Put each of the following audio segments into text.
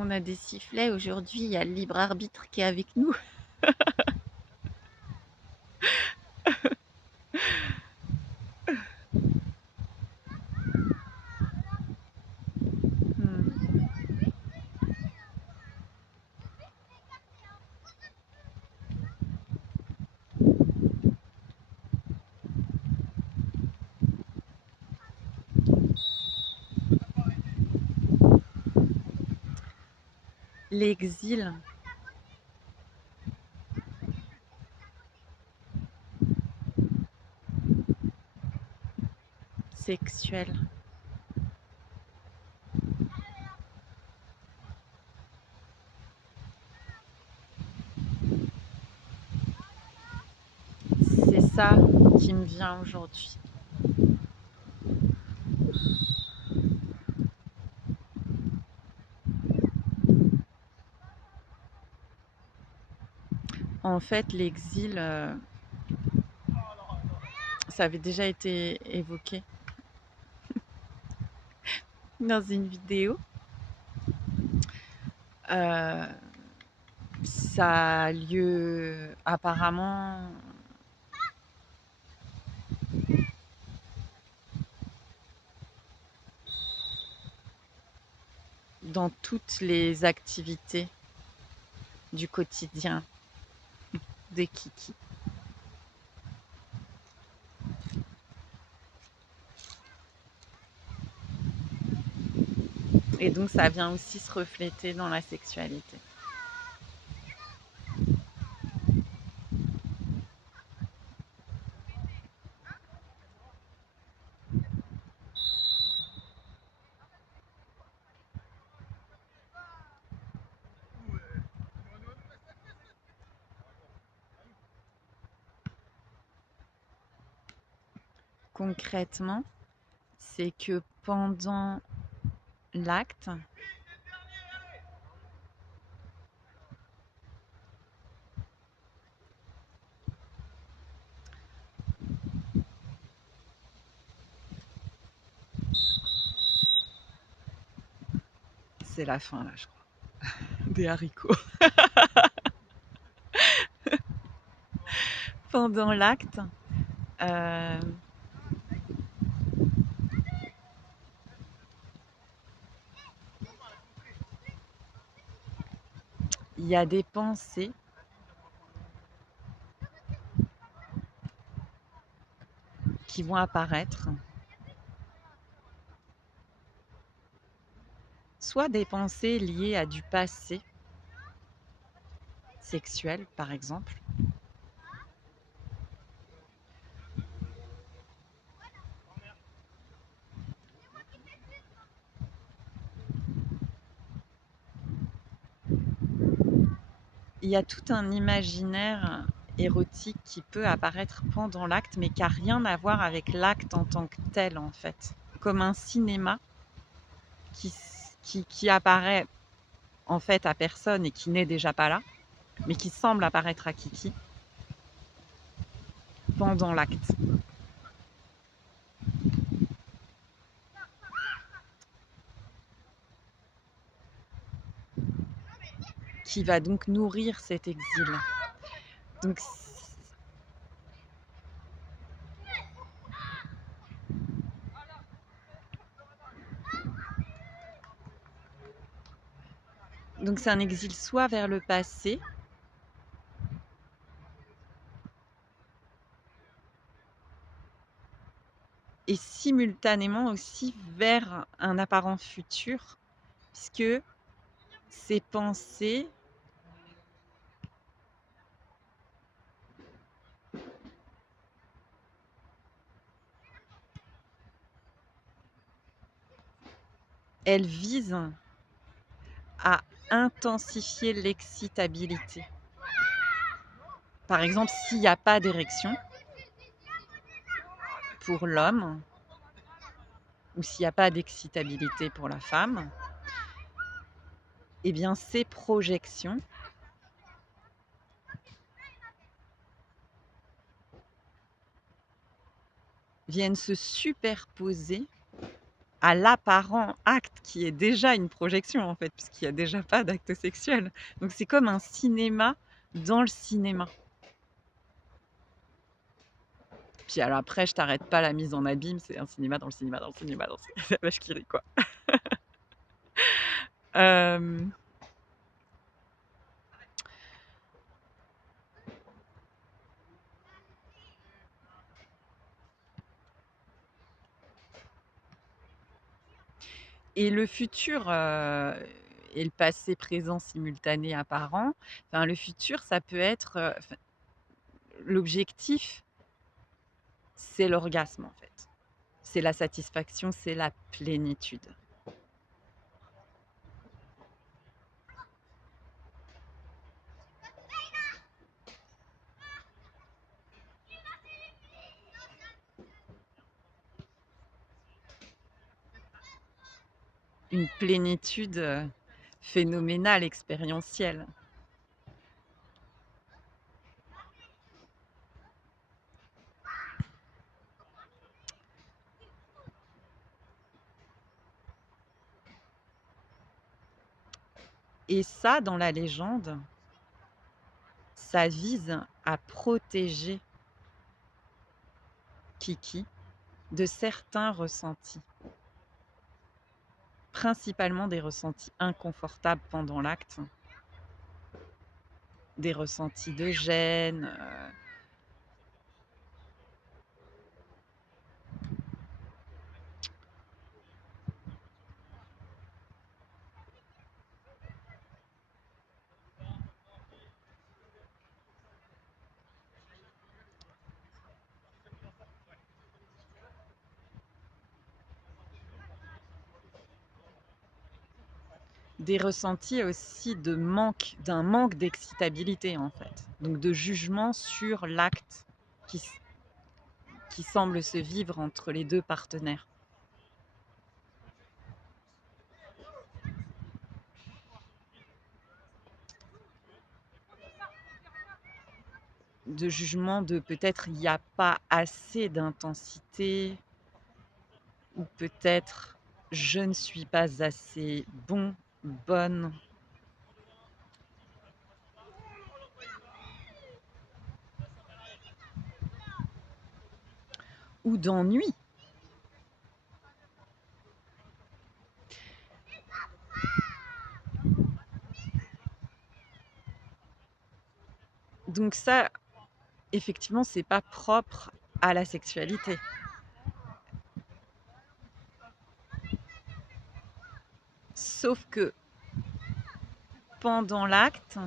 qu'on a des sifflets, aujourd'hui, il y a le libre arbitre qui est avec nous. Mmh. L'exil sexuel. C'est ça qui me vient aujourd'hui. En fait, l'exil, ça avait déjà été évoqué dans une vidéo. Ça a lieu apparemment dans toutes les activités du quotidien des kikis. Et donc ça vient aussi se refléter dans la sexualité. Concrètement, c'est que pendant l'acte, c'est la fin là, je crois, des haricots. Pendant l'acte, il y a des pensées qui vont apparaître, soit des pensées liées à du passé sexuel, par exemple, il y a tout un imaginaire érotique qui peut apparaître pendant l'acte, mais qui a rien à voir avec l'acte en tant que tel, en fait. Comme un cinéma qui apparaît, en fait, à personne et qui n'est déjà pas là, mais qui semble apparaître à Kiki pendant l'acte. Qui va donc nourrir cet exil. Donc c'est un exil soit vers le passé, et simultanément aussi vers un apparent futur, puisque ces pensées elles visent à intensifier l'excitabilité. Par exemple, s'il n'y a pas d'érection pour l'homme, ou s'il n'y a pas d'excitabilité pour la femme, eh bien ces projections viennent se superposer à l'apparent acte qui est déjà une projection, en fait, puisqu'il y a déjà pas d'acte sexuel. Donc c'est comme un cinéma dans le cinéma. Puis alors après, je t'arrête pas la mise en abîme, c'est un cinéma dans le cinéma, dans le cinéma, dans le cinéma, c'est la vache qui rit, quoi. Hem et le futur, et le passé présent simultané apparent, enfin le futur, ça peut être, enfin l'objectif, c'est l'orgasme, en fait. C'est la satisfaction, c'est la plénitude. Une plénitude, phénoménale, expérientielle. Et ça, dans la légende, ça vise à protéger Kiki de certains ressentis, principalement des ressentis inconfortables pendant l'acte, des ressentis de gêne, des ressentis aussi de manque d'un manque d'excitabilité, en fait, donc de jugement sur l'acte qui s qui semble se vivre entre les 2 partenaires. De jugement de peut-être il y a pas assez d'intensité ou peut-être je ne suis pas assez bon, bonne ou d'ennui. Donc ça, effectivement, c'est pas propre à la sexualité. Sauf que pendant l'acte,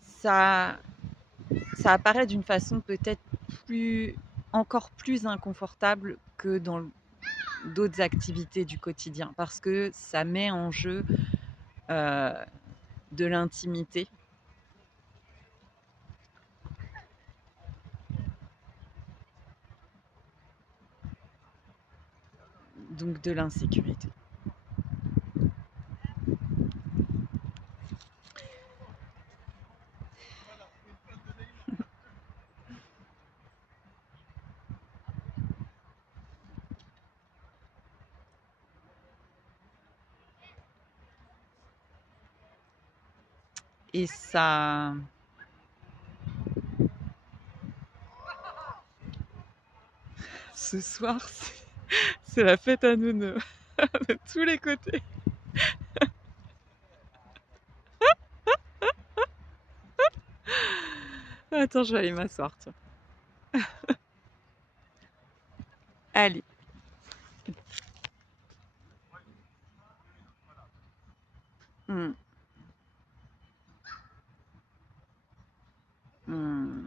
ça ça apparaît d'une façon peut-être plus encore plus inconfortable que dans d'autres activités du quotidien parce que ça met en jeu, heu, de l'intimité, donc de l'insécurité. Et ça ce soir, c'est la fête à neuneux de tous les côtés. Attends, je vais aller m'asseoir, tiens. Allez. Mmh. Mmh.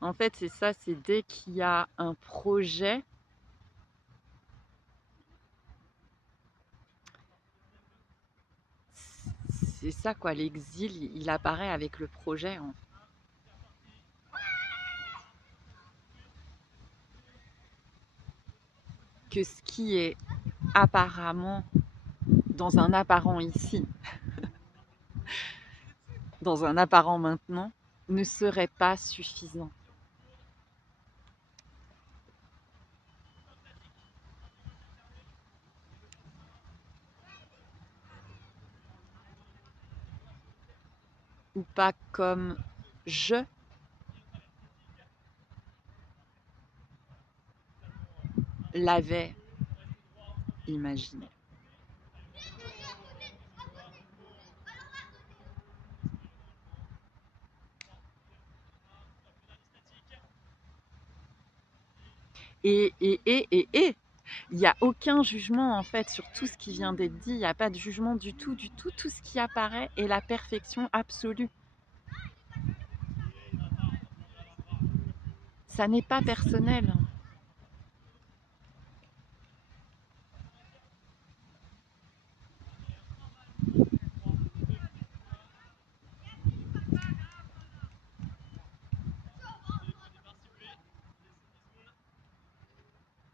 En fait, c'est ça, c'est dès qu'il y a un projet, c'est ça quoi, l'exil, il apparaît avec le projet, en que ce qui est apparemment dans un apparent ici, dans un apparent maintenant, ne serait pas suffisant. Ou pas comme je l'avais imaginé. Et il n'y a aucun jugement en fait sur tout ce qui vient d'être dit, il n'y a pas de jugement du tout, du tout. Tout ce qui apparaît est la perfection absolue. Ça n'est pas personnel.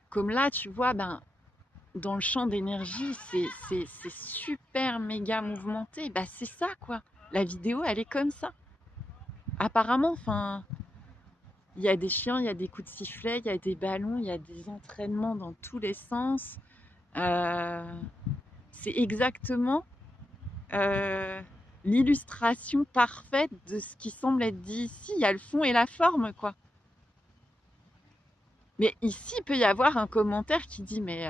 Comme là, tu vois, ben, dans le champ d'énergie, c'est super méga mouvementé. Bah, c'est ça, quoi. La vidéo, elle est comme ça. Apparemment, enfin, il y a des chiens, il y a des coups de sifflet, il y a des ballons, il y a des entraînements dans tous les sens. Euh, c'est exactement euh, l'illustration parfaite de ce qui semble être dit ici. Il y a le fond et la forme, quoi. Mais ici, il peut y avoir un commentaire qui dit, mais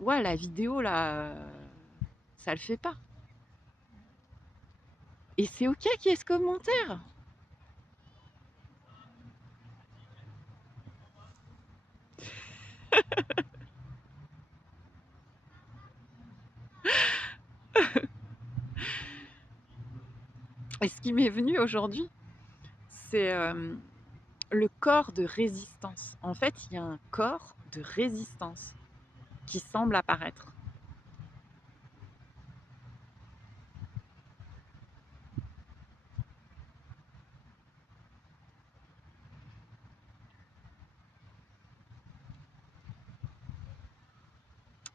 ouais, la vidéo, là, ça le fait pas. Et c'est ok qu'il y ait ce commentaire. Et ce qui m'est venu aujourd'hui, c'est le corps de résistance. En fait, il y a un corps de résistance qui semble apparaître.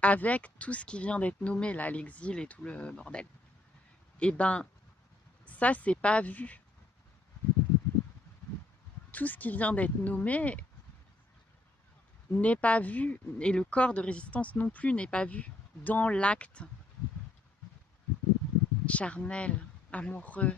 Avec tout ce qui vient d'être nommé, là, l'exil et tout le bordel. Et ben, ça, c'est pas vu. Tout ce qui vient d'être nommé n'est pas vu, et le corps de résistance non plus n'est pas vu dans l'acte charnel, amoureux.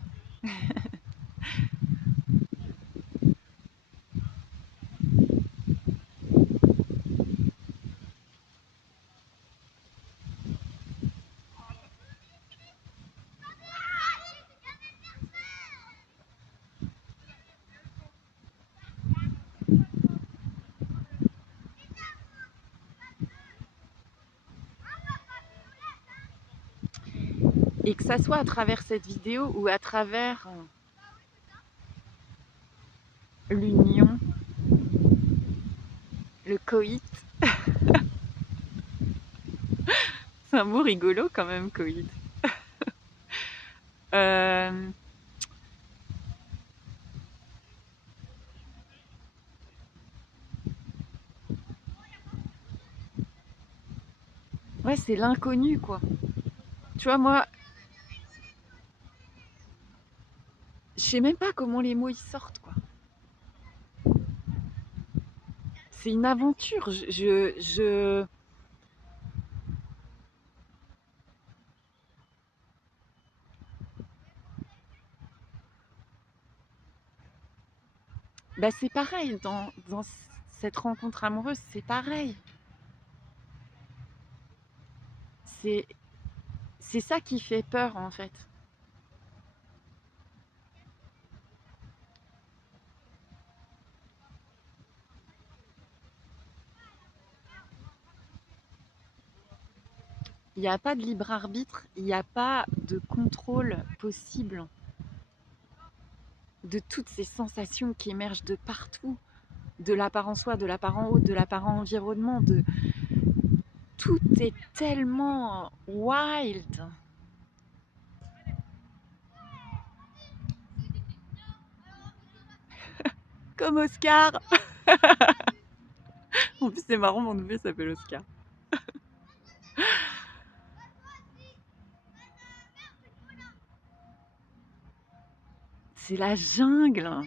Et que ça soit à travers cette vidéo ou à travers l'union, le coït. C'est un mot rigolo quand même, coït. Euh, ouais, c'est l'inconnu, quoi. Tu vois, moi, je sais même pas comment les mots ils sortent, quoi. C'est une aventure. Bah, c'est pareil, dans cette rencontre amoureuse, c'est pareil. c'est c'est ça qui fait peur, en fait. Il y a pas de libre arbitre, il y a pas de contrôle possible de toutes ces sensations qui émergent de partout, de la part en soi, de la part en haut, de la part en environnement, de tout est tellement wild. Comme Oscar. En plus, c'est marrant, mon neveu s'appelle Oscar. C'est la jungle.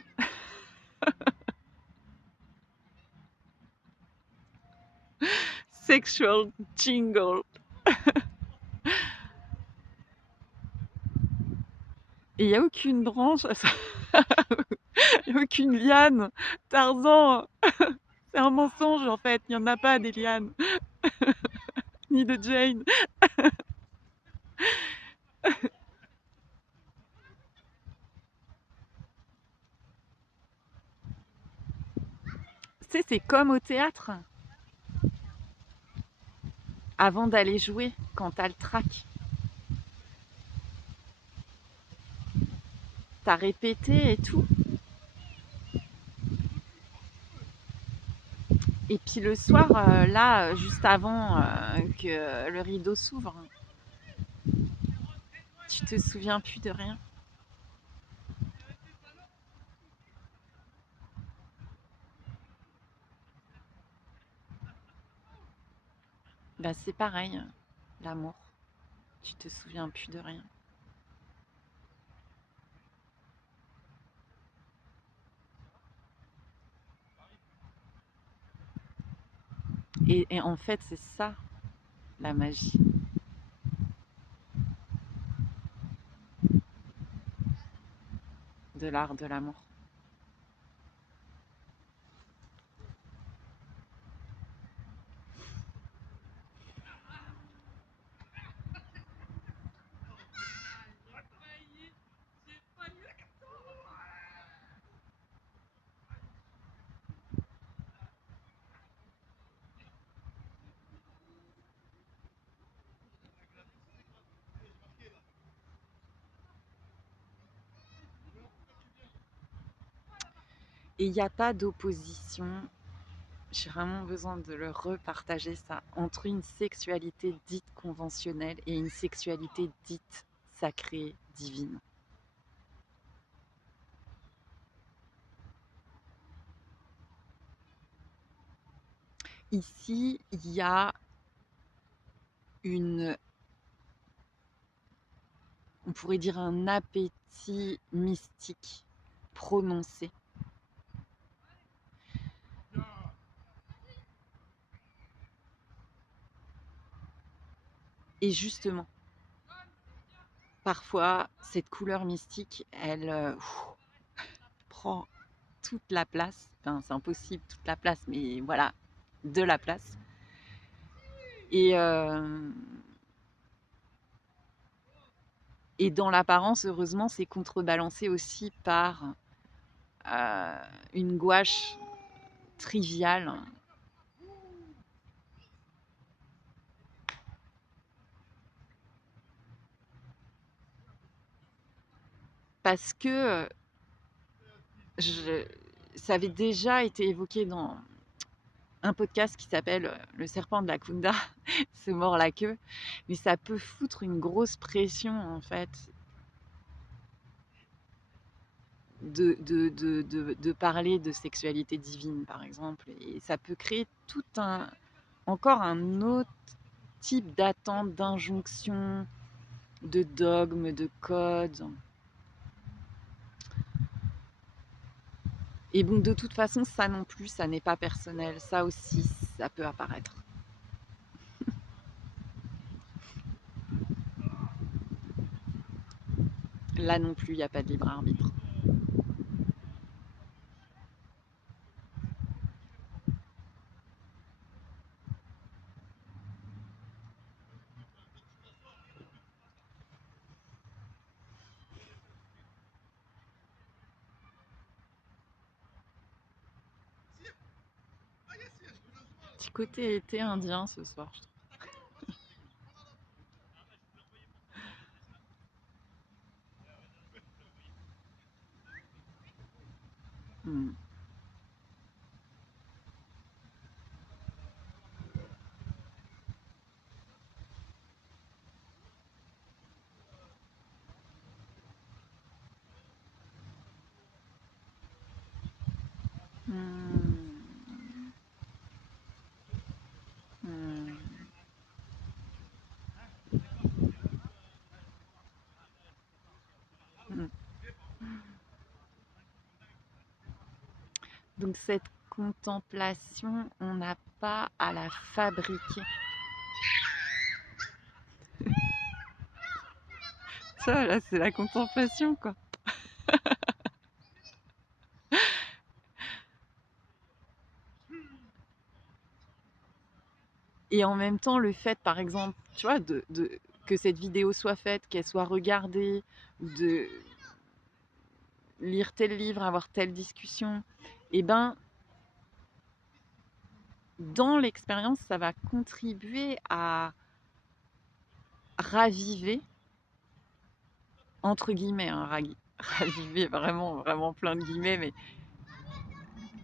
Sexual jingle. Et il n'y a aucune branche, il n'y a aucune liane. Tarzan, c'est un mensonge en fait, il n'y en a pas des lianes. Ni de Jane. Tu sais, c'est comme au théâtre. Avant d'aller jouer, quand t'as le trac, t'as répété et tout. Et puis le soir, là, juste avant que le rideau s'ouvre, tu te souviens plus de rien. Bah c'est pareil, l'amour. Tu te souviens plus de rien. Et en fait, c'est ça, la magie de l'art de l'amour. Et il n'y a pas d'opposition, j'ai vraiment besoin de le repartager ça, entre une sexualité dite conventionnelle et une sexualité dite sacrée, divine. Ici, il y a une, on pourrait dire un appétit mystique prononcé. Et justement, parfois, cette couleur mystique, elle prend toute la place. Enfin, c'est impossible toute la place, mais voilà, de la place. Et, euh, et dans l'apparence, heureusement, c'est contrebalancé aussi par euh, une gouache triviale. Parce que je, ça avait déjà été évoqué dans un podcast qui s'appelle Le serpent de la Kunda, se mord la queue, mais ça peut foutre une grosse pression en fait de parler de sexualité divine par exemple, et ça peut créer tout un, encore un autre type d'attente, d'injonction, de dogme, de code. Et bon, de toute façon, ça non plus, ça n'est pas personnel. Ça aussi, ça peut apparaître. Là non plus, il n'y a pas de libre arbitre. côté été indien ce soir, je trouve. Mmh. Mmh. Mmh. Mmh. Donc cette contemplation, on n'a pas à la fabriquer. Ça, là, c'est la contemplation, quoi. Et en même temps, le fait, par exemple, tu vois, que cette vidéo soit faite, qu'elle soit regardée, ou de lire tel livre, avoir telle discussion, et ben, dans l'expérience, ça va contribuer à raviver, entre guillemets, hein, raviver vraiment, vraiment plein de guillemets, mais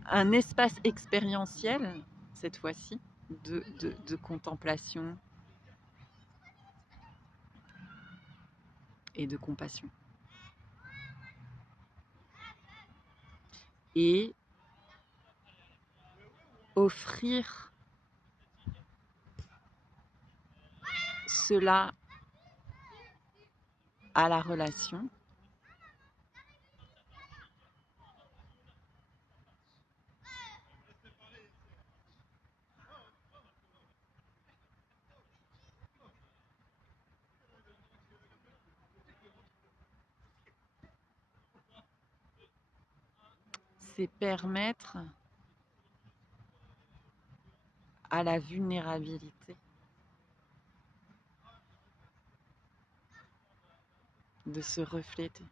un espace expérientiel, cette fois-ci, de contemplation et de compassion. Et offrir cela à la relation, c'est permettre à la vulnérabilité de se refléter.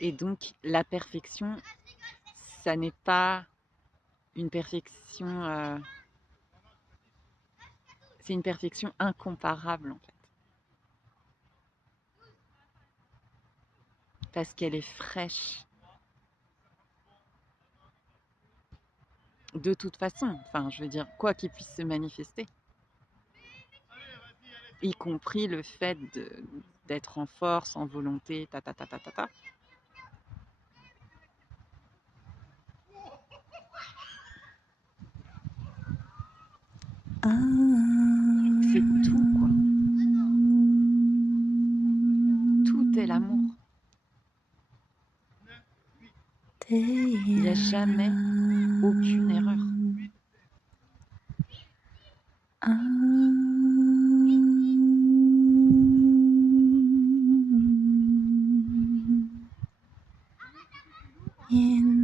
Et donc, la perfection, ça n'est pas une perfection, c'est une perfection incomparable en fait, parce qu'elle est fraîche. De toute façon, enfin, je veux dire, quoi qu'il puisse se manifester, y compris le fait d'être en force, en volonté, ta ta ta ta ta ta. C'est tout, quoi. Tout est l'amour. Il n'y a jamais aucune erreur. In